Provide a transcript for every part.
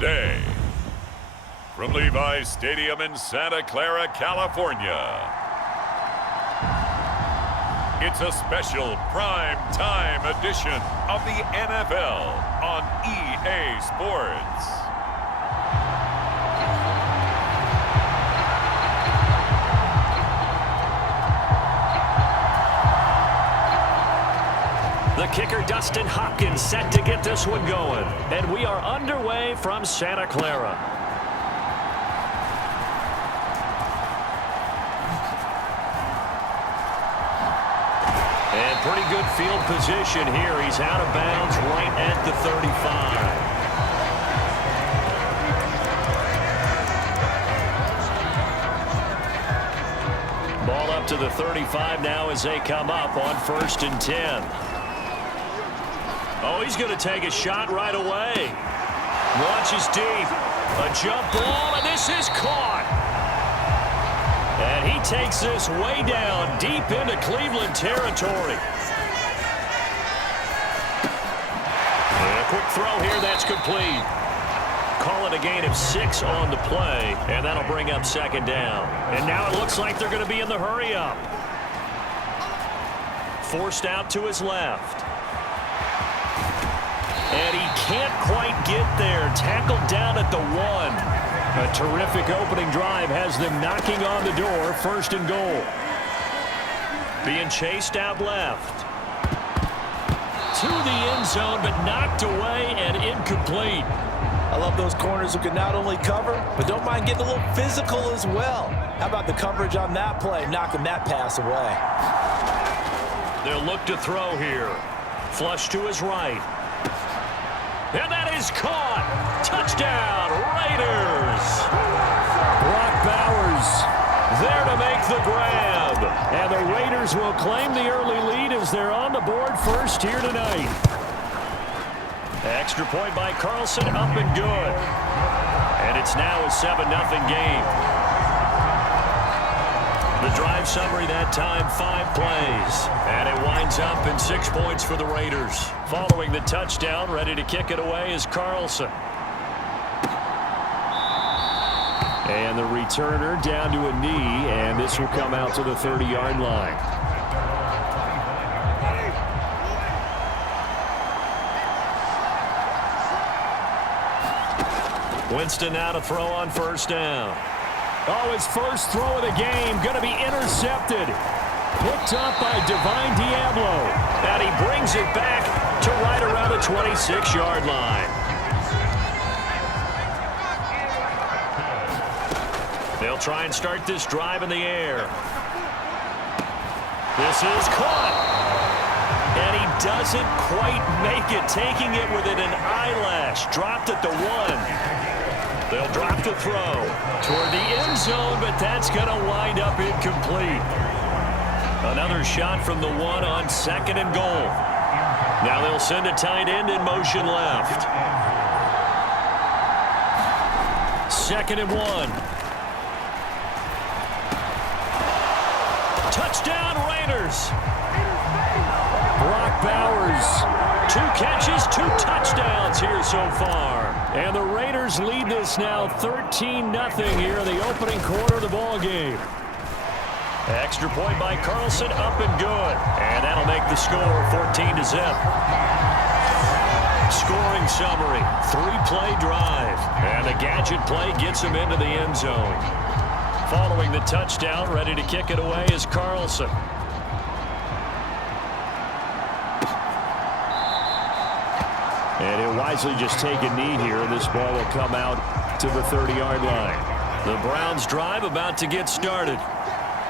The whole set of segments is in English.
today. From Levi's Stadium in Santa Clara, California, it's a special prime time edition of the NFL on EA Sports. The kicker, Dustin Hopkins, set to get this one going. And we are underway from Santa Clara. And pretty good field position here. He's out of bounds right at the 35. Ball up to the 35 now as they come up on 1st and 10. Oh, he's going to take a shot right away. Launches deep. A jump ball, and this is caught. And he takes this way down, deep into Cleveland territory. And a quick throw here, that's complete. Call it a gain of 6 on the play, and that'll bring up 2nd down. And now it looks like they're going to be in the hurry-up. Forced out to his left. And he can't quite get there. Tackled down at the 1. A terrific opening drive has them knocking on the door. 1st and goal. Being chased out left. To the end zone, but knocked away and incomplete. I love those corners who can not only cover, but don't mind getting a little physical as well. How about the coverage on that play, knocking that pass away? They'll look to throw here. Flush to his right. And that is caught. Touchdown, Raiders. Brock Bowers there to make the grab. And the Raiders will claim the early lead as they're on the board first here tonight. Extra point by Carlson, up and good. And it's now a 7-0 game. The drive summary that time, 5 plays. And it winds up in 6 points for the Raiders. Following the touchdown, ready to kick it away is Carlson. And the returner down to a knee, and this will come out to the 30-yard line. Winston now to throw on 1st down. Oh, his first throw of the game going to be intercepted. Picked up by Divine Diablo. And he brings it back to right around the 26-yard line. They'll try and start this drive in the air. This is caught. And he doesn't quite make it, taking it within an eyelash. Dropped at the 1. They'll drop the throw toward the end zone, but that's going to wind up incomplete. Another shot from the 1 on 2nd and goal. Now they'll send a tight end in motion left. 2nd and 1. Touchdown, Raiders. Brock Bowers, 2 catches, 2 touchdowns here so far. And the Raiders lead this now 13-0 here in the opening quarter of the ball game. Extra point by Carlson, up and good. And that'll make the score 14-0. Scoring summary, 3-play drive. And the gadget play gets him into the end zone. Following the touchdown, ready to kick it away is Carlson. And he'll wisely just take a knee here, and this ball will come out to the 30-yard line. The Browns drive about to get started.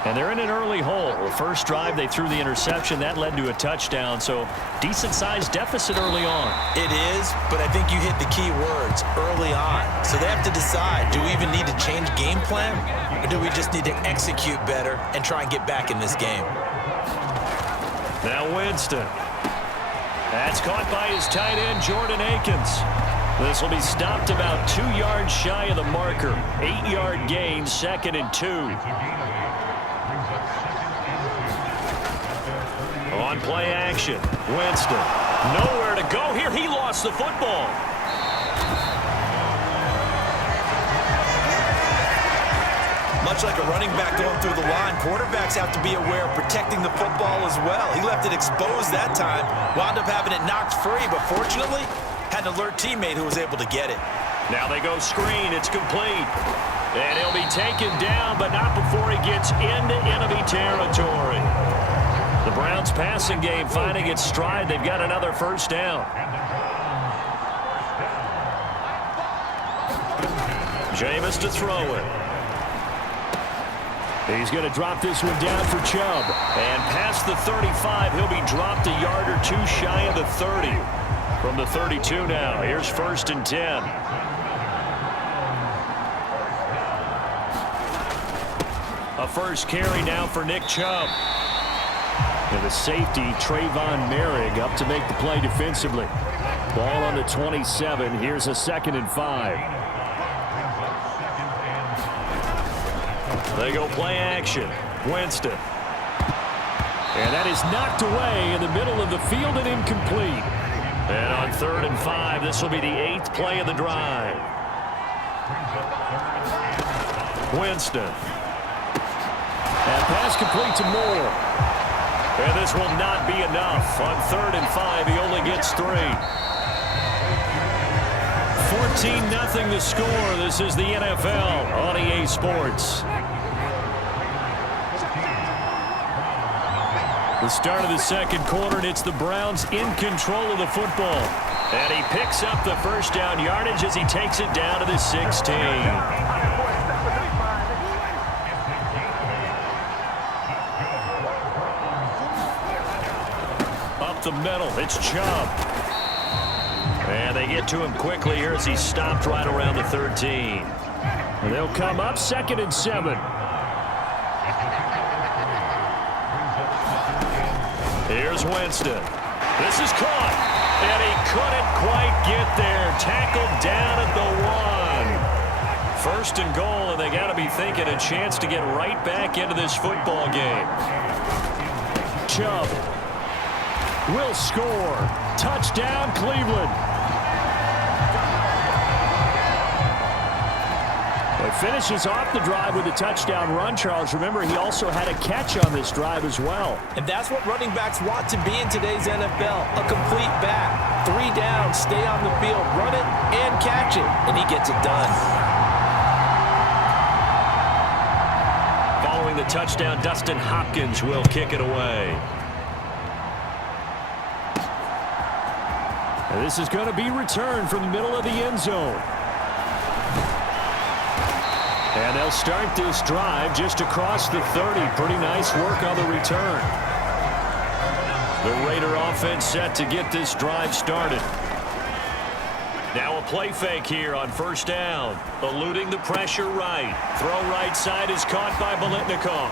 And they're in an early hole. The first drive, they threw the interception. That led to a touchdown, so decent-sized deficit early on. It is, but I think you hit the key words, early on. So they have to decide, do we even need to change game plan? Or do we just need to execute better and try and get back in this game? Now Winston. That's caught by his tight end, Jordan Akins. This will be stopped about 2 yards shy of the marker. 8-yard gain, 2nd and 2. On play action, Winston. Nowhere to go here. He lost the football. Much like a running back going through the line, quarterbacks have to be aware of protecting the football as well. He left it exposed that time, wound up having it knocked free, but fortunately, had an alert teammate who was able to get it. Now they go screen. It's complete. And he'll be taken down, but not before he gets into enemy territory. The Browns passing game finding its stride. They've got another first down. Jameis to throw it. He's going to drop this one down for Chubb. And past the 35, he'll be dropped a yard or two shy of the 30. From the 32 now, here's 1st and 10. A first carry now for Nick Chubb. And the safety, Trayvon Merrick, up to make the play defensively. Ball on the 27. Here's a 2nd and 5. They go play action. Winston. And that is knocked away in the middle of the field and incomplete. And on 3rd and 5, this will be the 8th play of the drive. Winston. And pass complete to Moore. And this will not be enough. On 3rd and 5, he only gets 3. 14-0 the score. This is the NFL on EA Sports. The start of the 2nd quarter, and it's the Browns in control of the football. And he picks up the first down yardage as he takes it down to the 16. The middle, it's Chubb. And they get to him quickly here as he stopped right around the 13. And they'll come up 2nd and 7. Here's Winston. This is caught. And he couldn't quite get there. Tackled down at the 1. 1st and goal, and they got to be thinking a chance to get right back into this football game. Chubb will score. Touchdown, Cleveland. It finishes off the drive with a touchdown run, Charles. Remember, he also had a catch on this drive as well. And that's what running backs want to be in today's NFL. A complete back. 3 down, stay on the field, run it, and catch it. And he gets it done. Following the touchdown, Dustin Hopkins will kick it away. And this is going to be returned from the middle of the end zone. And they'll start this drive just across the 30. Pretty nice work on the return. The Raider offense set to get this drive started. Now a play fake here on 1st down. Eluding the pressure right. Throw right side is caught by Biletnikoff.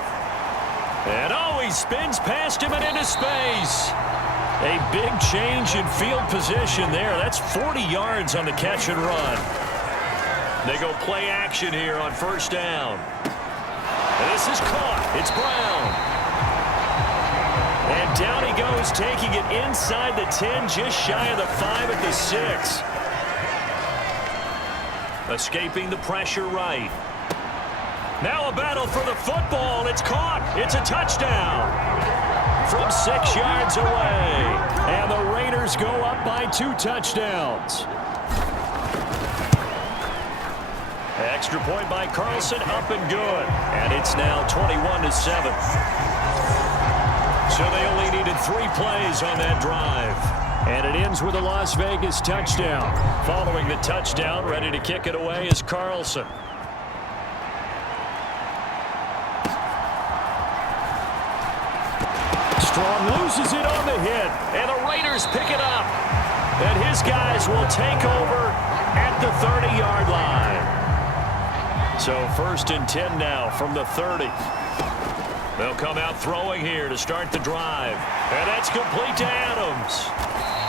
And he spins past him and into space. A big change in field position there. That's 40 yards on the catch and run. They go play action here on 1st down. And this is caught. It's Brown. And down he goes, taking it inside the 10, just shy of the 5 at the 6. Escaping the pressure right. Now a battle for the football. It's caught. It's a touchdown. From 6 yards away. And the Raiders go up by 2 touchdowns. Extra point by Carlson, up and good. And it's now 21-7. So they only needed 3 plays on that drive. And it ends with a Las Vegas touchdown. Following the touchdown, ready to kick it away is Carlson. Strong loses it on the hit, and the Raiders pick it up. And his guys will take over at the 30-yard line. So 1st and 10 now from the 30. They'll come out throwing here to start the drive. And that's complete to Adams.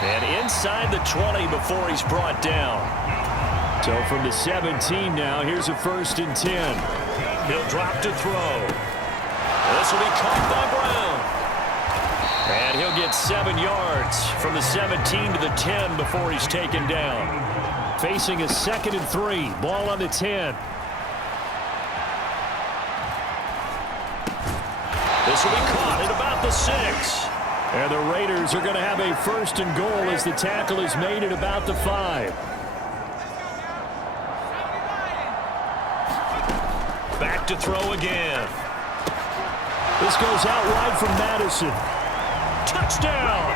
And inside the 20 before he's brought down. So from the 17 now, here's a 1st and 10. He'll drop to throw. This will be caught by Brown. And he'll get 7 yards from the 17 to the 10 before he's taken down. Facing a 2nd and 3. Ball on the 10. This will be caught at about the 6. And the Raiders are going to have a 1st and goal as the tackle is made at about the 5. Back to throw again. This goes out wide from Madison. Touchdown!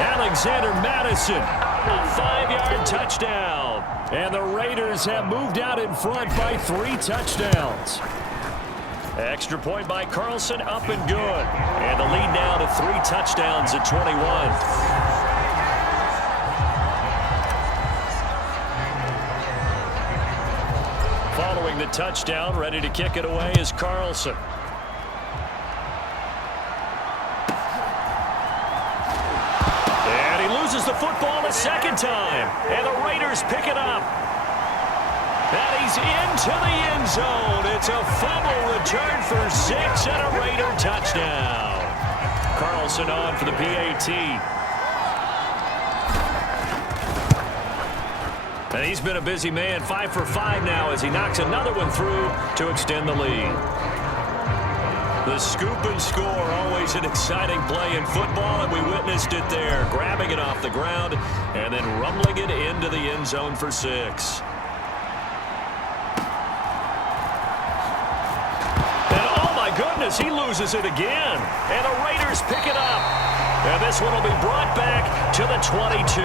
Alexander Madison, a 5-yard touchdown. And the Raiders have moved out in front by 3 touchdowns. Extra point by Carlson, up and good. And the lead now to 3 touchdowns at 21. Following the touchdown, ready to kick it away is Carlson. And he loses the football a second time. And the Raiders pick it up. And he's into the end zone. It's a fumble return for 6 and a Raider touchdown. Carlson on for the PAT. And he's been a busy man, 5 for 5 now as he knocks another one through to extend the lead. The scoop and score, always an exciting play in football, and we witnessed it there, grabbing it off the ground and then rumbling it into the end zone for 6. Goodness, he loses it again. And the Raiders pick it up. And this one will be brought back to the 22.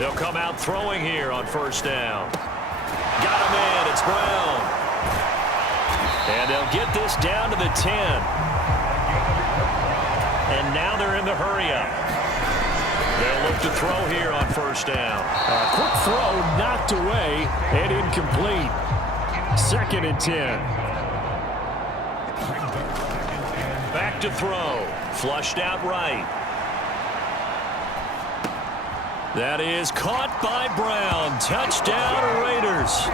They'll come out throwing here on 1st down. Got him in. It's Brown. And they'll get this down to the 10. And now they're in the hurry-up. They'll look to throw here on 1st down. A quick throw knocked away and incomplete. 2nd and 10. Back to throw. Flushed out right. That is caught by Brown. Touchdown Raiders.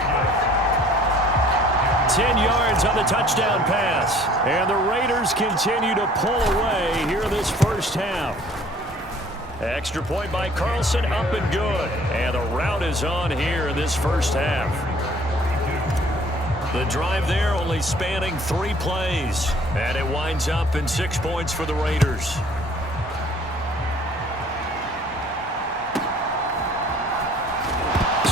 10 yards on the touchdown pass. And the Raiders continue to pull away here in this first half. Extra point by Carlson, up and good. And the route is on here in this first half. The drive there only spanning 3 plays. And it winds up in 6 points for the Raiders.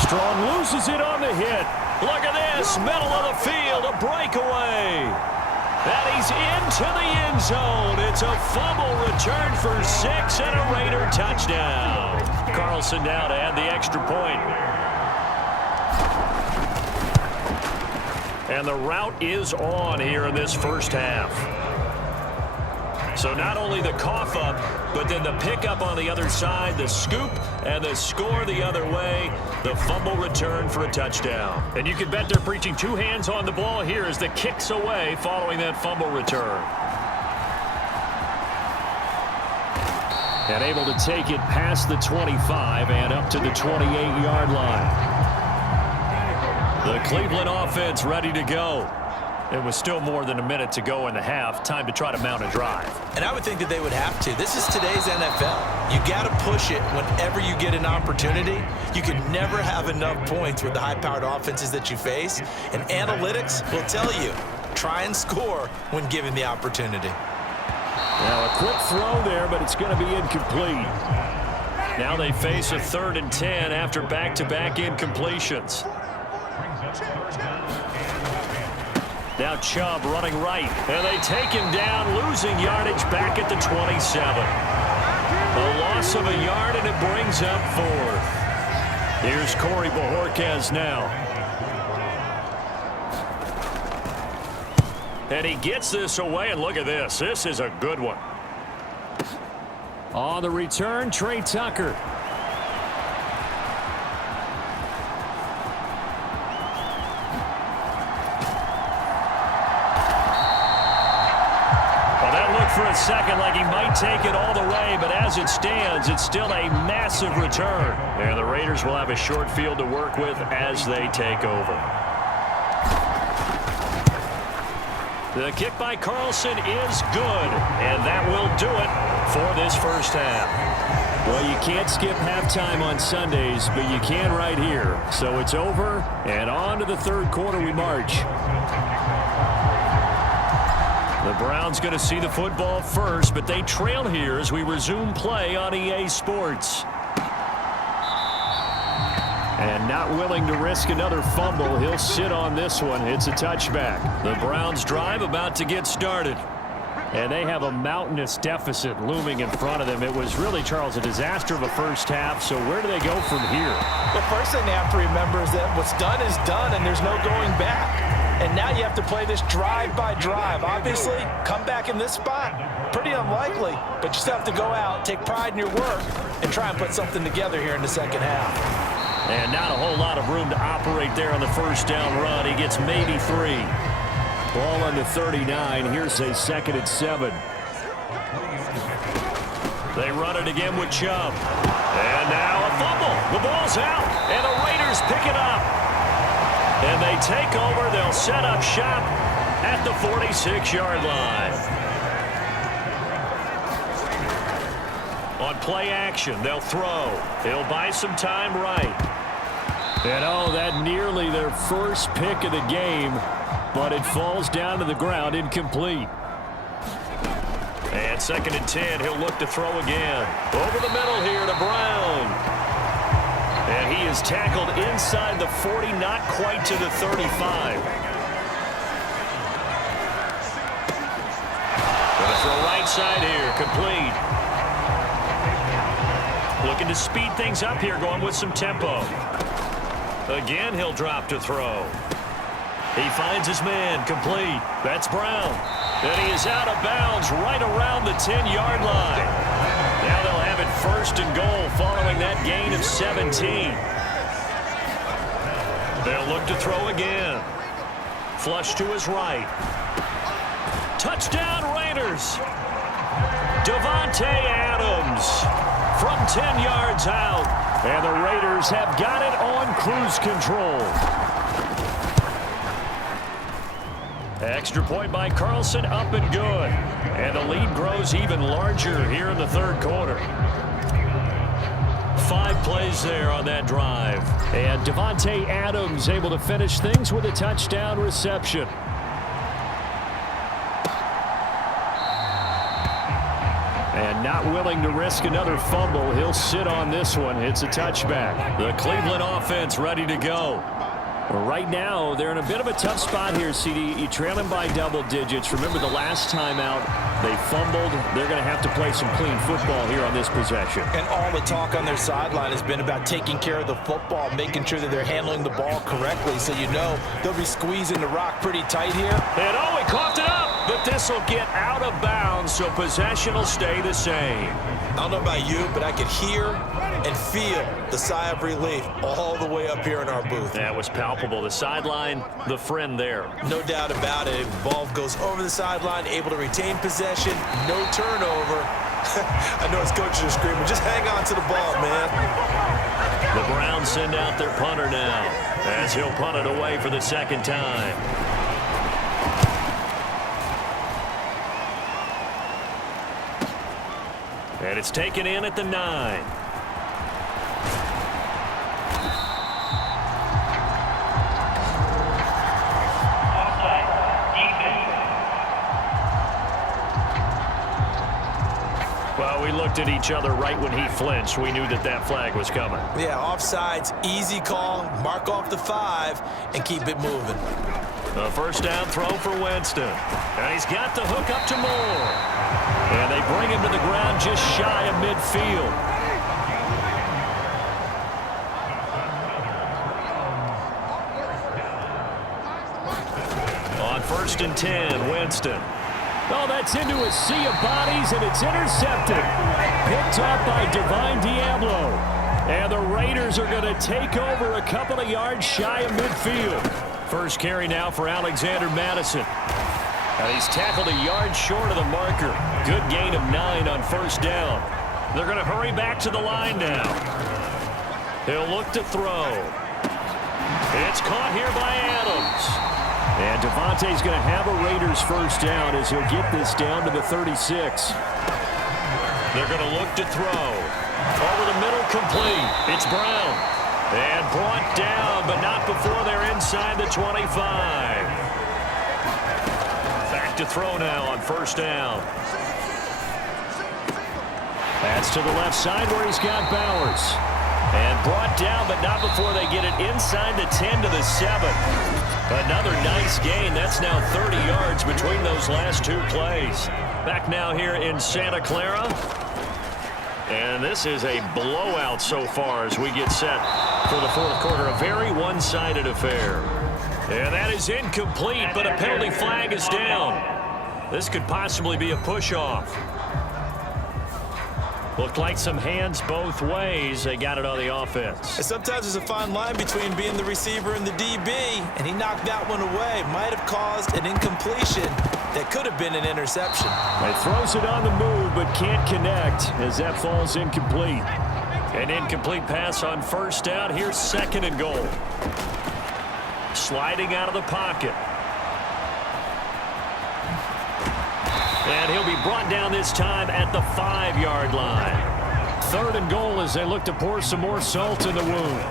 Strong loses it on the hit. Look at this, middle of the field, a breakaway. And he's into the end zone. It's a fumble return for 6 and a Raider touchdown. Carlson now to add the extra point. And the route is on here in this first half. So not only the cough up, but then the pickup on the other side, the scoop, and the score the other way, the fumble return for a touchdown. And you can bet they're preaching 2 hands on the ball here as the kicks away following that fumble return. And able to take it past the 25 and up to the 28-yard line. The Cleveland offense ready to go. It was still more than a minute to go in the half. Time to try to mount a drive. And I would think that they would have to. This is today's NFL. You got to push it whenever you get an opportunity. You can never have enough points with the high-powered offenses that you face. And analytics will tell you, try and score when given the opportunity. Now a quick throw there, but it's going to be incomplete. Now they face a 3rd and 10 after back-to-back incompletions. Now Chubb running right, and they take him down, losing yardage back at the 27. A loss of a yard, and it brings up 4th. Here's Corey Bojorquez now. And he gets this away, and look at this. This is a good one. On the return, Trey Tucker. For a second like he might take it all the way, but as it stands, it's still a massive return. And the Raiders will have a short field to work with as they take over. The kick by Carlson is good, and that will do it for this first half. Well, you can't skip halftime on Sundays, but you can right here. So it's over, and on to the third quarter we march. The Browns going to see the football first, but they trail here as we resume play on EA Sports. And not willing to risk another fumble, he'll sit on this one. It's a touchback. The Browns drive about to get started. And they have a mountainous deficit looming in front of them. It was really, Charles, a disaster of a first half. So where do they go from here? The first thing they have to remember is that what's done is done, and there's no going back. And now you have to play this drive by drive. Obviously, come back in this spot, pretty unlikely. But you still have to go out, take pride in your work, and try and put something together here in the second half. And not a whole lot of room to operate there on the first down run. He gets maybe 3. Ball on the 39. Here's a 2nd and 7. They run it again with Chubb. And now a fumble. The ball's out. And the Raiders pick it up. And they take over. They'll set up shop at the 46-yard line. On play action, they'll throw. He'll buy some time right. And oh, that nearly their first pick of the game. But it falls down to the ground, incomplete. And 2nd and 10, he'll look to throw again. Over the middle here to Brown. And he is tackled inside the 40, not quite to the 35. Gonna throw right side here, complete. Looking to speed things up here, going with some tempo. Again, he'll drop to throw. He finds his man, complete. That's Brown. And he is out of bounds right around the 10-yard line. Now they'll have it 1st and goal following that gain of 17. They'll look to throw again. Flush to his right. Touchdown Raiders. Davante Adams from 10 yards out. And the Raiders have got it on cruise control. Extra point by Carlson, up and good. And the lead grows even larger here in the third quarter. 5 plays there on that drive. And Davante Adams able to finish things with a touchdown reception. And not willing to risk another fumble, he'll sit on this one. It's a touchback. The Cleveland offense ready to go. Right now, they're in a bit of a tough spot here, CD. You trail them by double digits. Remember the last time out, they fumbled. They're going to have to play some clean football here on this possession. And all the talk on their sideline has been about taking care of the football, making sure that they're handling the ball correctly. So you know they'll be squeezing the rock pretty tight here. And oh, he coughed it up. But this will get out of bounds, so possession will stay the same. I don't know about you, but I could hear and feel the sigh of relief all the way up here in our booth. That was palpable. The sideline, the friend there. No doubt about it. Ball goes over the sideline, able to retain possession, no turnover. I know his coaches are screaming, just hang on to the ball, man. The Browns send out their punter now as he'll punt it away for the 2nd time. And it's taken in at the 9. Well, we looked at each other right when he flinched. We knew that that flag was coming. Yeah, offsides, easy call, mark off the 5, and keep it moving. A first down throw for Winston. And he's got the hook up to Moore. And they bring him to the ground just shy of midfield. On 1st and 10, Winston. Oh, that's into a sea of bodies, and it's intercepted. Picked up by Divine Diablo. And the Raiders are going to take over a couple of yards shy of midfield. First carry now for Alexander Madison. And he's tackled a yard short of the marker. Good gain of 9 on first down. They're going to hurry back to the line now. He'll look to throw. It's caught here by Adams. And Davante's going to have a Raiders first down as he'll get this down to the 36. They're going to look to throw. Over the middle, complete. It's Brown. And brought down, but not before they're inside the 25. Back to throw now on first down. That's to the left side where he's got Bowers. And brought down, but not before they get it inside the 10 to the 7. Another nice gain. That's now 30 yards between those last two plays. Back now here in Santa Clara. And this is a blowout so far as we get set for the fourth quarter. A very one-sided affair. And that is incomplete, but a penalty flag is down. This could possibly be a push-off. Looked like some hands both ways. They got it on the offense. And sometimes there's a fine line between being the receiver and the DB, and he knocked that one away. Might have caused an incompletion that could have been an interception. He throws it on the move, but can't connect as that falls incomplete. An incomplete pass on first down. Here's second and goal. Sliding out of the pocket. And he'll be brought down this time at the 5-yard line. Third and goal as they look to pour some more salt in the wound.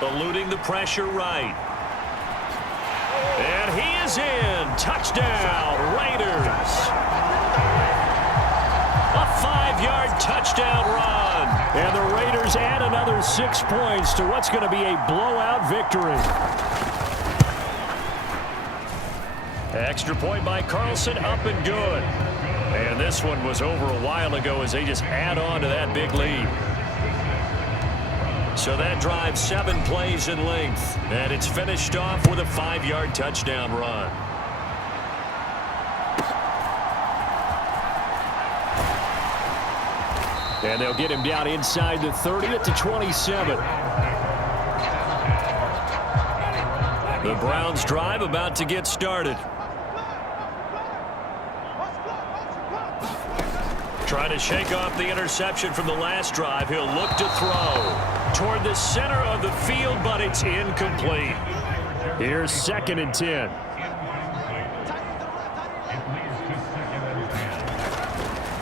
Eluding the pressure right. And he is in. Touchdown, Raiders. A 5-yard touchdown run. And the Raiders add another 6 points to what's going to be a blowout victory. Extra point by Carlson, up and good. And this one was over a while ago as they just add on to that big lead. So that drive 7 plays in length. And it's finished off with a 5-yard touchdown run. And they'll get him down inside the 30 at the 27. The Browns drive about to get started. Trying to shake off the interception from the last drive. He'll look to throw toward the center of the field, but it's incomplete. Here's second and 10.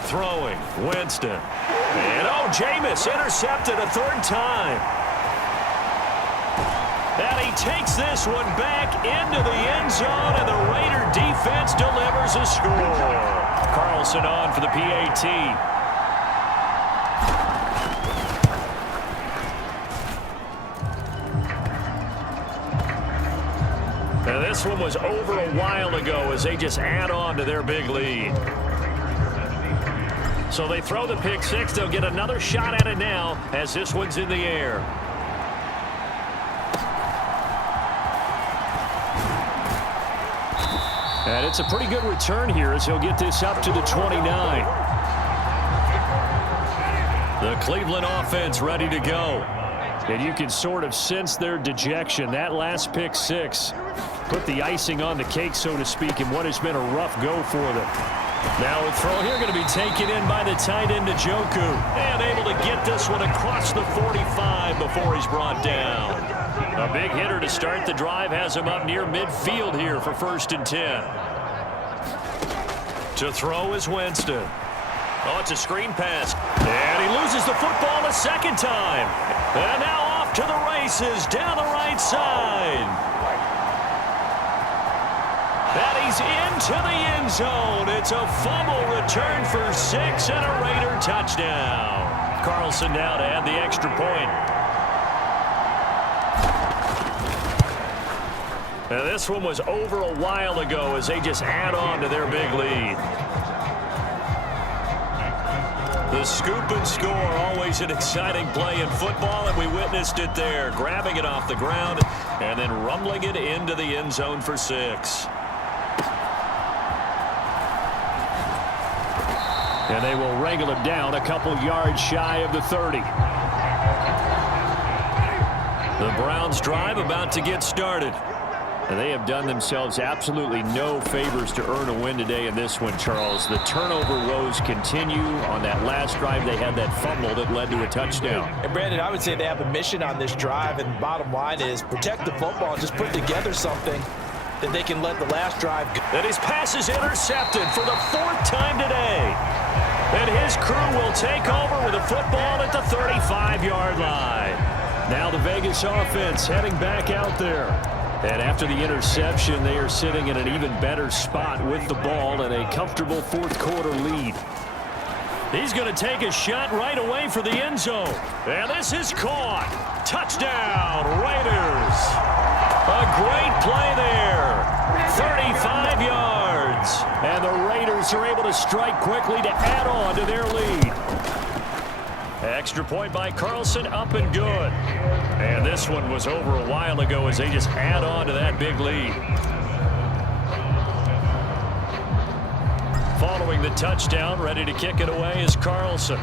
Throwing, Winston. And Jameis intercepted a third time. And he takes this one back into the end zone, and the Raider defense delivers a score. Carlson on for the PAT. And this one was over a while ago as they just add on to their big lead. So they throw the pick six. They'll get another shot at it now as this one's in the air. And it's a pretty good return here as he'll get this up to the 29. The Cleveland offense ready to go. And you can sort of sense their dejection. That last pick six put the icing on the cake, so to speak, in what has been a rough go for them. Now a throw here going to be taken in by the tight end Njoku. And able to get this one across the 45 before he's brought down. A big hitter to start the drive has him up near midfield here for 1st and 10. To throw is Winston. Oh, it's a screen pass. And he loses the football a second time. And now off to the races down the right side. And he's into the end zone. It's a fumble return for 6 and a Raider touchdown. Carlson now to add the extra point. Now this one was over a while ago as they just add on to their big lead. The scoop and score, always an exciting play in football, and we witnessed it there. Grabbing it off the ground and then rumbling it into the end zone for 6. And they will wrangle him down a couple yards shy of the 30. The Browns drive about to get started. And they have done themselves absolutely no favors to earn a win today in this one, Charles. The turnover woes continue. On that last drive, they had that fumble that led to a touchdown. And Brandon, I would say they have a mission on this drive, and the bottom line is protect the football and just put together something that they can let the last drive go. And his pass is intercepted for the 4th time today. his crew will take over with the football at the 35-yard line. Now the Vegas offense heading back out there. And after the interception, they are sitting in an even better spot with the ball and a comfortable fourth-quarter lead. He's going to take a shot right away for the end zone. And this is caught. Touchdown, Raiders. A great play there. 35 yards. And the Raiders are able to strike quickly to add on to their lead. Extra point by Carlson, up and good. And this one was over a while ago as they just add on to that big lead. Following the touchdown, ready to kick it away is Carlson.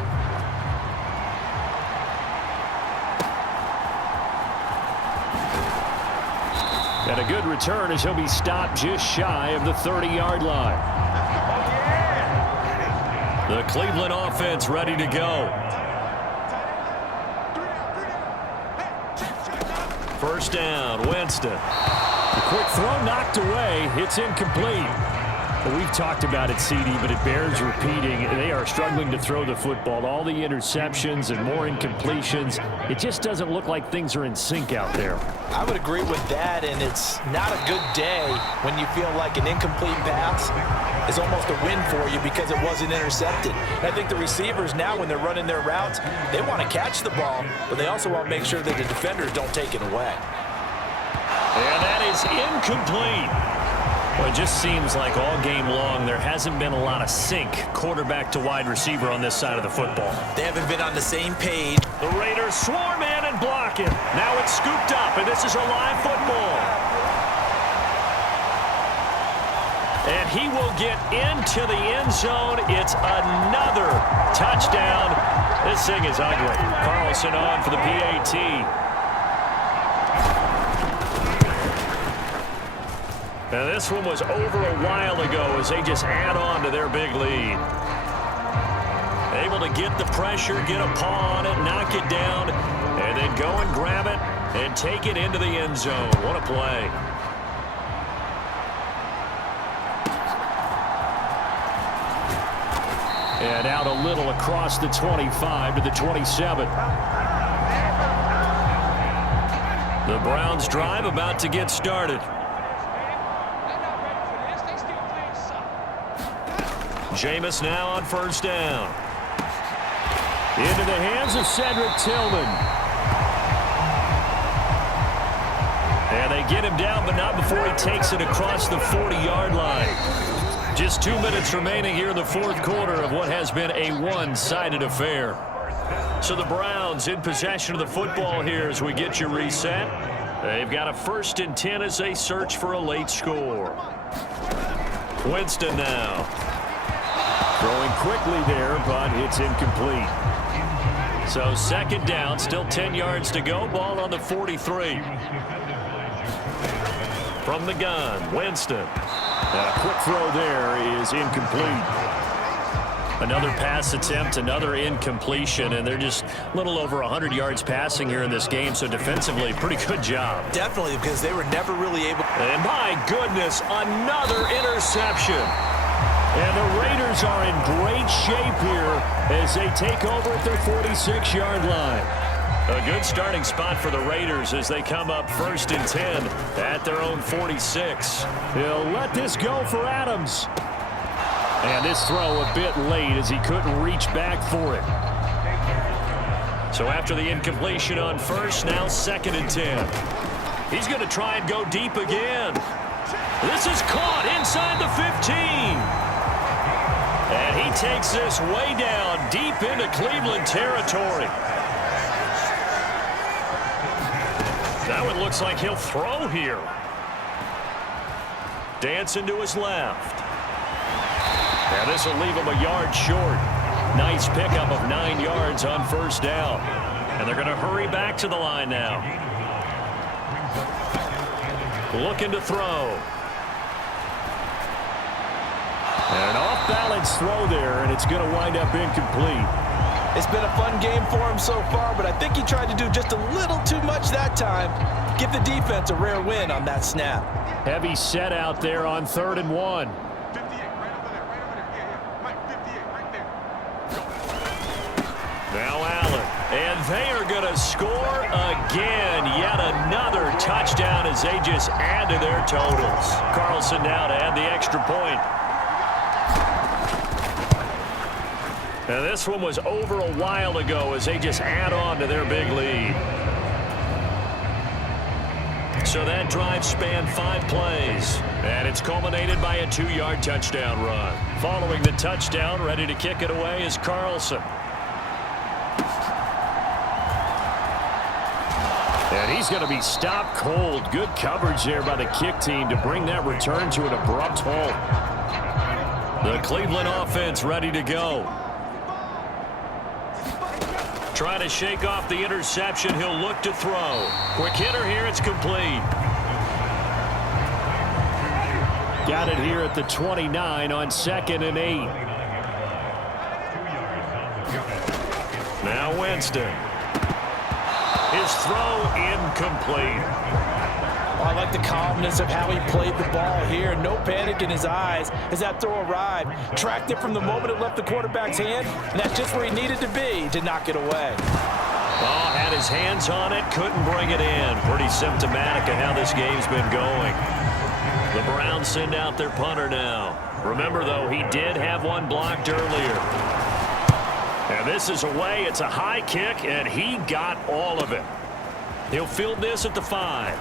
And a good return as he'll be stopped just shy of the 30-yard line. The Cleveland offense ready to go. First down, Winston. The quick throw knocked away. It's incomplete. Well, we've talked about it, CD, but it bears repeating. They are struggling to throw the football. All the interceptions and more incompletions. It just doesn't look like things are in sync out there. I would agree with that, and it's not a good day when you feel like an incomplete pass is almost a win for you because it wasn't intercepted. And I think the receivers now, when they're running their routes, they want to catch the ball, but they also want to make sure that the defenders don't take it away. And that is incomplete. Well, it just seems like all game long there hasn't been a lot of sync quarterback to wide receiver on this side of the football. They haven't been on the same page. The Raiders swarm in and block it. Now it's scooped up, and this is a live football. And he will get into the end zone. It's another touchdown. This thing is ugly. Carlson on for the PAT. And this one was over a while ago as they just add on to their big lead. Able to get the pressure, get a paw on it, knock it down, and then go and grab it and take it into the end zone. What a play. And out a little across the 25 to the 27. The Browns drive about to get started. Jameis now on first down. Into the hands of Cedric Tillman. And they get him down, but not before he takes it across the 40-yard line. Just 2 minutes remaining here in the fourth quarter of what has been a one-sided affair. So the Browns in possession of the football here as we get you reset. They've got a 1st and 10 as they search for a late score. Winston now. Throwing quickly there, but it's incomplete. So 2nd down, still 10 yards to go. Ball on the 43. From the gun, Winston. A quick throw there is incomplete. Another pass attempt, another incompletion, and they're just a little over 100 yards passing here in this game, so defensively, pretty good job. Definitely, because they were never really able. And my goodness, another interception. And the Raiders are in great shape here as they take over at their 46-yard line. A good starting spot for the Raiders as they come up 1st and 10 at their own 46. He'll let this go for Adams. And this throw a bit late as he couldn't reach back for it. So after the incompletion on first, now 2nd and 10. He's going to try and go deep again. This is caught inside the 15. And he takes this way down deep into Cleveland territory. That one looks like he'll throw here. Dancing to his left. And this will leave him a yard short. Nice pickup of 9 yards on first down. And they're going to hurry back to the line now. Looking to throw. And an off-balance throw there, and it's going to wind up incomplete. It's been a fun game for him so far, but I think he tried to do just a little too much that time. Give the defense a rare win on that snap. Heavy set out there on 3rd and 1. 58, right over there, right over there. Yeah, Mike, 58, right there. Go. Now Allen. And they are going to score again. Yet another touchdown as they just add to their totals. Carlson now to add the extra point. Now this one was over a while ago as they just add on to their big lead. So that drive spanned 5 plays. And it's culminated by a 2-yard touchdown run. Following the touchdown, ready to kick it away is Carlson. And he's going to be stopped cold. Good coverage there by the kick team to bring that return to an abrupt halt. The Cleveland offense ready to go. Trying to shake off the interception. He'll look to throw. Quick hitter here. It's complete. Got it here at the 29 on 2nd and 8. Now Winston. His throw incomplete. I like the calmness of how he played the ball here. No panic in his eyes as that throw arrived. Tracked it from the moment it left the quarterback's hand, and that's just where he needed to be to knock it away. Oh, had his hands on it, couldn't bring it in. Pretty symptomatic of how this game's been going. The Browns send out their punter now. Remember, though, he did have one blocked earlier. And this is away. It's a high kick, and he got all of it. He'll field this at the 5.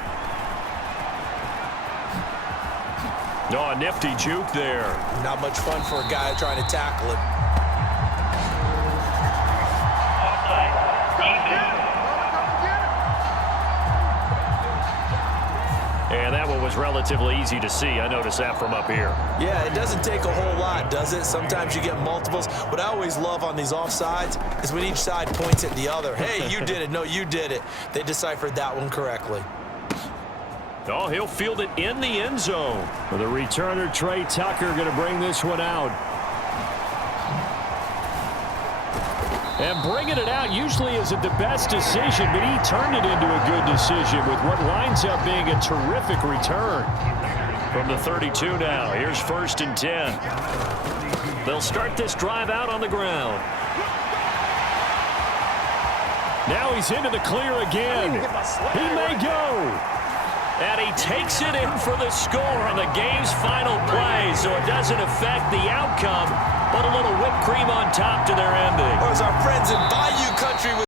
Oh, a nifty juke there. Not much fun for a guy trying to tackle him. And that one was relatively easy to see. I noticed that from up here. Yeah, it doesn't take a whole lot, does it? Sometimes you get multiples. What I always love on these offsides is when each side points at the other. Hey, you did it. No, you did it. They deciphered that one correctly. Oh, he'll field it in the end zone. For the returner, Trey Tucker, going to bring this one out. And bringing it out usually isn't the best decision, but he turned it into a good decision with what winds up being a terrific return. From the 32 now, here's 1st and 10. They'll start this drive out on the ground. Now he's into the clear again. He may go. And he takes it in for the score on the game's final play, so it doesn't affect the outcome, but a little whipped cream on top to their ending. Or as our friends in Bayou Country would